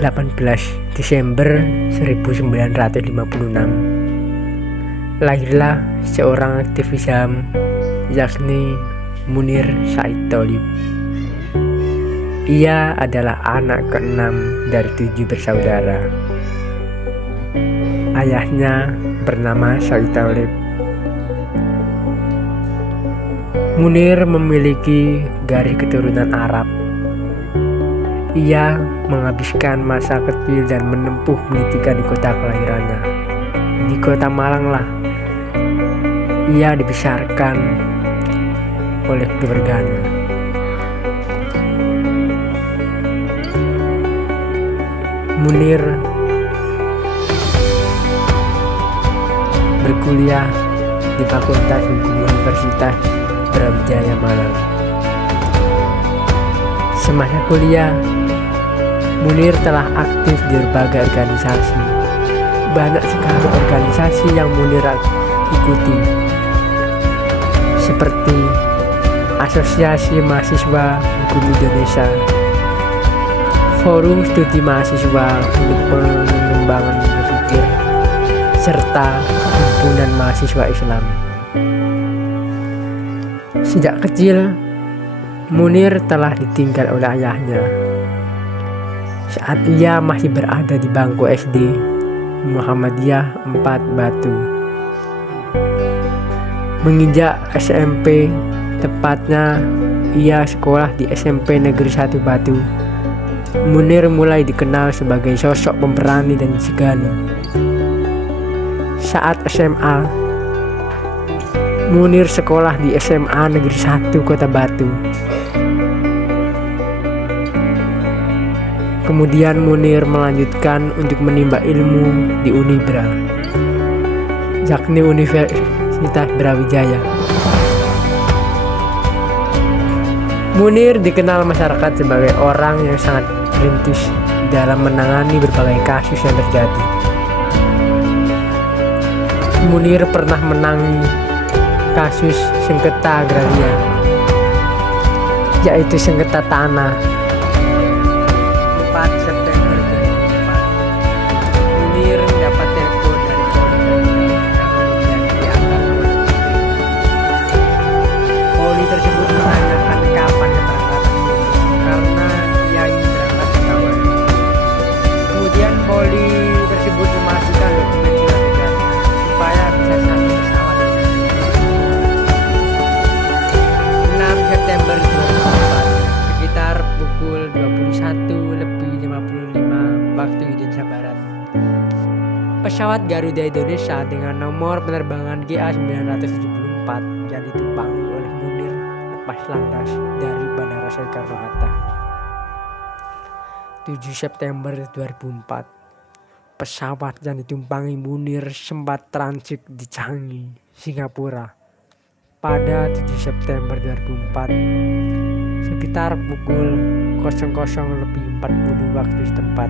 18 Desember 1956 lahirlah seorang aktivis HAM, yakni Munir Said Tholib. Ia adalah anak ke-6 dari 7 bersaudara. Ayahnya bernama Said Tholib. Munir memiliki garis keturunan Arab. Ia menghabiskan masa kecil dan menempuh pendidikan di kota kelahirannya, di kota Malang lah. Ia dibesarkan oleh keluarganya. Munir berkuliah di Fakultas Hukum Universitas Brawijaya Malang. Semasa kuliah, Munir telah aktif di berbagai organisasi. Banyak sekali organisasi yang Munir ikuti, seperti Asosiasi Mahasiswa Hukum Indonesia, Forum Studi Mahasiswa untuk Pengembangan Berpikir, serta Himpunan Mahasiswa Islam. Sejak kecil, Munir telah ditinggal oleh ayahnya saat ia masih berada di bangku SD Muhammadiyah 4 Batu. Menginjak SMP, tepatnya ia sekolah di SMP Negeri 1 Batu, Munir mulai dikenal sebagai sosok pemberani dan cigano. Saat SMA, Munir sekolah di SMA Negeri 1 Kota Batu. Kemudian Munir melanjutkan untuk menimba ilmu di Unibra, yakni Universitas Brawijaya. Munir dikenal masyarakat sebagai orang yang sangat rintis dalam menangani berbagai kasus yang terjadi. Munir pernah menangani kasus sengketa agraria, yaitu sengketa tanah. 4 September 2004, Munir mendapat telepon dari Poli dan kemudian diangkat oleh istri. Poli tersebut menanyakan kapan keberangkatan Munir karena ia ingin berangkat ke kawan. Kemudian Poli tersebut memasukkan dokumen surat tugasnya supaya bisa satu pesawat dengan Munir. 6 September 2004, sekitar pukul 21:55 waktu Indonesia Barat, pesawat Garuda Indonesia dengan nomor penerbangan GA974 yang ditumpangi oleh Munir lepas landas dari Bandara Soekarno-Hatta. 7 September 2004, pesawat yang ditumpangi Munir sempat transit di Changi, Singapura. Pada 7 September 2004, sekitar pukul 00:40 waktu setempat.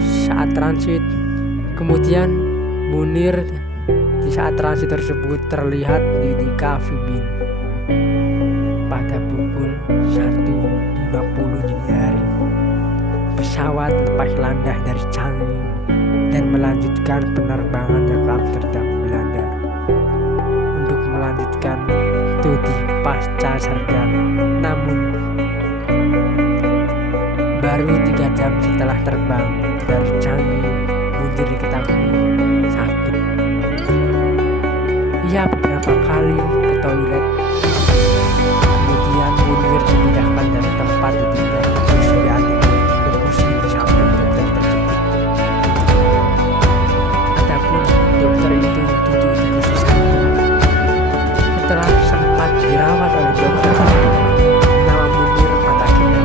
Saat transit, kemudian Munir di saat transit tersebut terlihat di Cafe Bean pada pukul 1:50 dini hari. Pesawat lepas landas dari Changi dan melanjutkan penerbangannya ke Amsterdam, Belanda, untuk melanjutkan studi pasca sarjana. Namun baru 3 jam setelah terbang dari Changi, Munir diketahui sakit. Ia beberapa kali ke toilet. Kemudian Munir dipindahkan dari tempat tidurnya ke kursi di samping dokter tersebut. Adapun dokter itu duduk di kursi samping. Setelah sempat dirawat oleh dokter, nama Munir pada akhirnya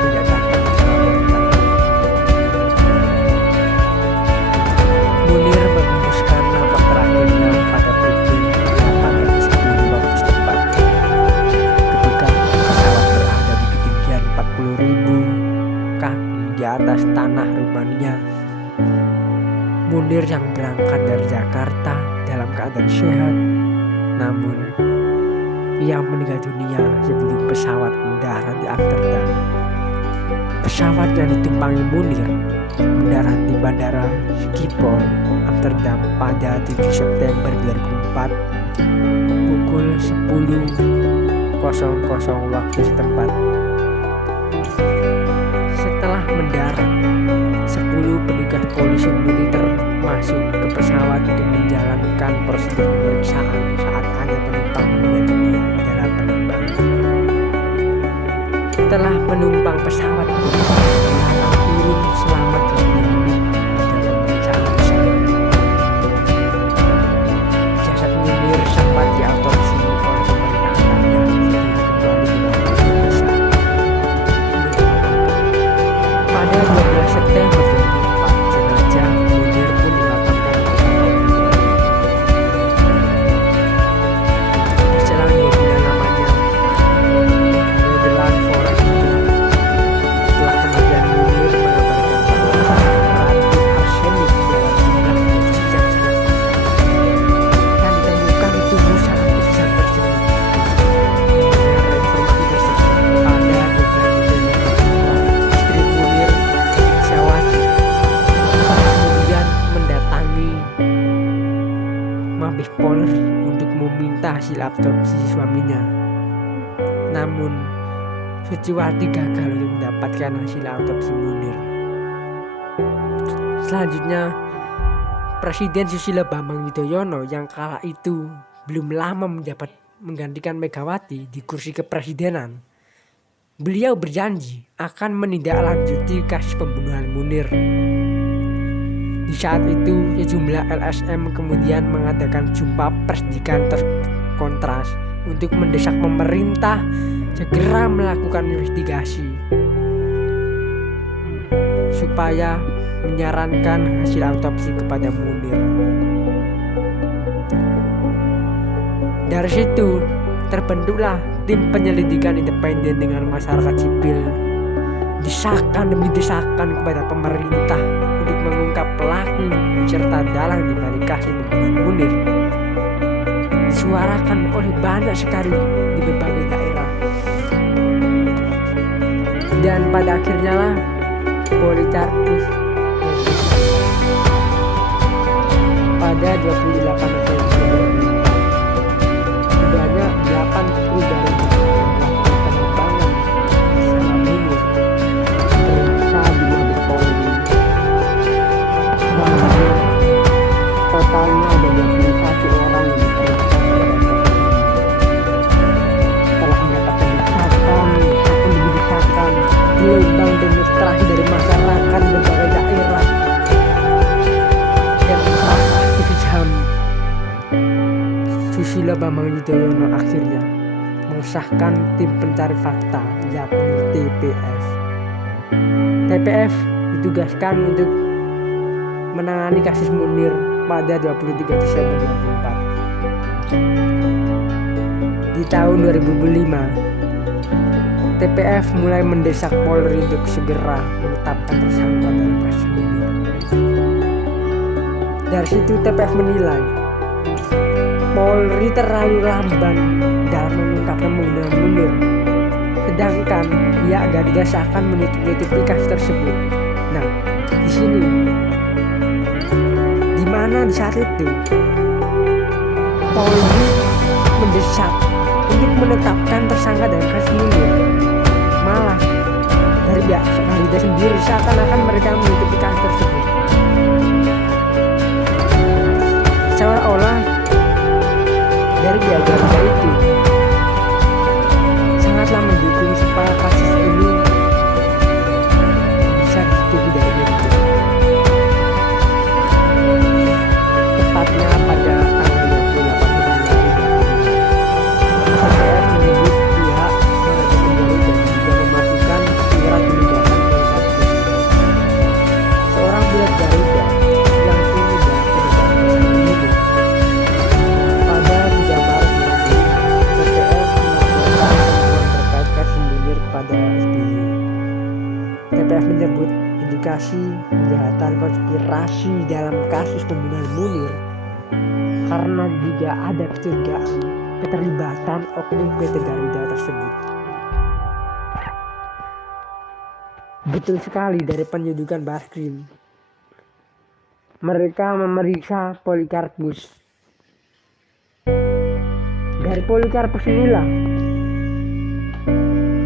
tidak dapat diselamatkan. Munir menghembuskan nafas terakhirnya pada pukul 8:10 waktu setempat, ketika pesawat berada di ketinggian 40.000 kaki di atas tanah Rumania. Munir yang berangkat dari Jakarta dalam keadaan sehat, namun ia meninggal dunia sebelum pesawat mendarat di Amsterdam. Pesawat yang ditumpangi Munir mendarat di Bandara Schiphol, Amsterdam pada 7 September 2004 pukul 10.00 waktu setempat. Setelah mendarat, 10 petugas polisi militer masuk ke pesawat untuk menjalankan prosedur pemeriksaan saat ada penumpang meninggal dunia dalam penerbangan. Setelah menumpang pesawat, dilarang turun selama 20 menit dan pemeriksaan pesawat. Jasad Munir sempat diautopsi oleh pemerintah Belanda sebelum kembali ke Indonesia. Pada 12 September 2004, jenazah Munir pun dimakamkan di Kampung Munir. Berselang 2 bulan lamanya, Netherlands Forest setelah kematian Munir mengabarkan bahwa kandungan arsenik dalam jumlah dosis yang sangat dan ditemukan di tubuh sang aktivis tersebut. Mendengar informasi tersebut, pada 12 Desember 2004, istri Munir, Syawati, kemudian mendatangi Mabes Polri untuk meminta hasil autopsi suaminya. Namun, Suciwati gagal untuk mendapatkan hasil autopsi Munir. Selanjutnya, Presiden Susilo Bambang Yudhoyono yang kala itu belum lama menjabat menggantikan Megawati di kursi kepresidenan. Beliau berjanji akan menindaklanjuti kasus pembunuhan Munir. Di saat itu, sejumlah LSM kemudian mengadakan jumpa pers di kantor Kontras untuk mendesak pemerintah segera melakukan investigasi supaya menyarankan hasil autopsi kepada Munir. Dari situ terbentuklah tim penyelidikan independen dengan masyarakat sipil, desakan demi desakan kepada pemerintah untuk mengungkap pelaku serta dalang di balik kasus pembunuhan Munir disuarakan oleh banyak sekali di berbagai daerah. Dan pada akhirnya lah Polikarpus pada 28 November 2004 sebanyak 8 udara melakukan penerbangan bersama Munir periksa di Mabes Polri. Selanjutnya totalnya ada 21 orang yang diperiksa. Setelah mendapatkan desakan demi desakan, gelombang demonstrasi dari masyarakat berbagai daerah dan para aktivis HAM, Susilo Bambang Yudhoyono akhirnya mengesahkan tim pencari fakta yakni TPF. TPF ditugaskan untuk menangani kasus Munir pada 23 Desember 2004. Di tahun 2005, TPF mulai mendesak Polri untuk segera menetapkan tersangka dalam kasus Munir. Dari situ TPF menilai Polri terlalu lamban dalam mengungkap pembunuhan Munir, sedangkan ia agak didasarkan menutup-nutupi kasus tersebut. Nah, di sini di mana di saat itu Polri mendesak untuk menetapkan tersangka dalam kasus Munir, malah dari pihak Garuda sendiri seakan-akan mereka menutupi kasus tersebut. Seolah-olah dari pihak Garuda itu sangatlah mendukung supaya kasus ini bisa ditutupi dari media. Tepatnya pada tanggal 28 Februari 2005, TPF menyebut pihak manajemen Garuda juga memasukkan surat penugasan Polikarpus, seorang pilot Garuda yang kini sudah penugasan Munir. Pada 3 Maret 2005, TPF melaporkan temuan terkait kasus Munir kepada SBY. TPF menyebut indikasi kejahatan konspirasi dalam kasus pembunuhan Munir karena juga ada kecurigaan keterlibatan oknum PT Garuda tersebut. Betul sekali, dari penyidikan Baskrim. Mereka memeriksa Polikarpus. Dari Polikarpus inilah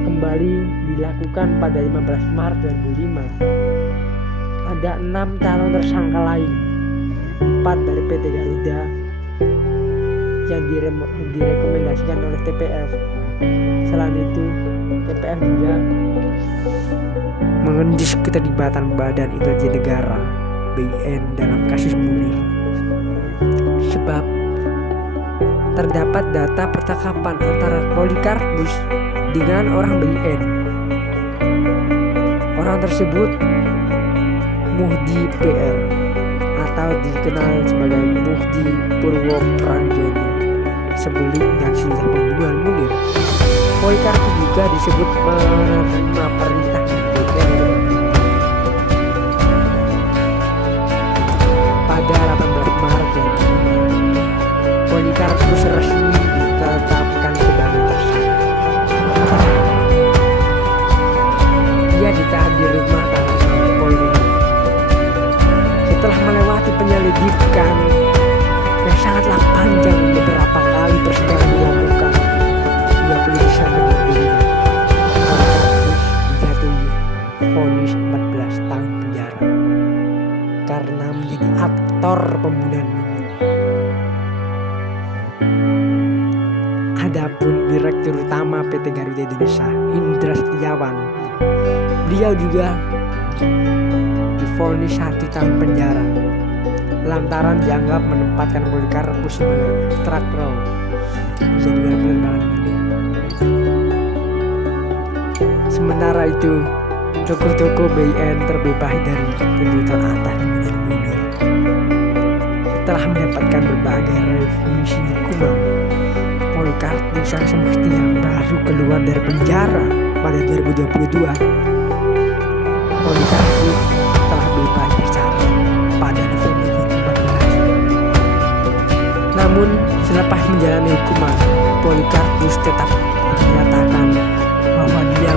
kembali dilakukan pada 15 Maret 2005. Ada 6 calon tersangka lain, 4 dari PT Garuda yang direkomendasikan oleh TPF. Selain itu, TPF juga mengendus keterlibatan Badan Intelijen Negara (BIN) dalam kasus Munir. Sebab terdapat data percakapan antara Polikarpus dengan orang BIN. Orang tersebut Muhdi PR atau dikenal sebagai Muhdi Purwopranjono sebelum dan sudah pembunuhan Munir. Polikarpus juga disebut menerima perintah BIN pada 18 Maret 2005. Polikarpus resmi ditetapkan sebagai tersangka. Ia ditahan di rumah tahanan Polri. Setelah melewati penyelidikan yang sangatlah panjang, beberapa kali persidangan dilakukan, ia bisa mengambil Polikarpus dijatuhi vonis 14 tahun penjara karena menjadi aktor pembunuhan Munir. Adapun Direktur Utama PT Garuda Indonesia, Indra Setiawan, beliau juga divonis 1 tahun penjara lantaran dianggap menempatkan Polikarpus sebagai kontraktor jadwal penerbangan Munir. Sementara itu, tokoh-tokoh BIN terbebas dari tuntutan atas pembunuhan Munir. Setelah mendapatkan berbagai revisi hukuman, Polikarpus yang semestinya baru keluar dari penjara pada 2022, Polikarpus telah bebas bersyarat pada November 2014. Namun selepas menjalani hukuman, Polikarpus tetap menyatakan bahwa dia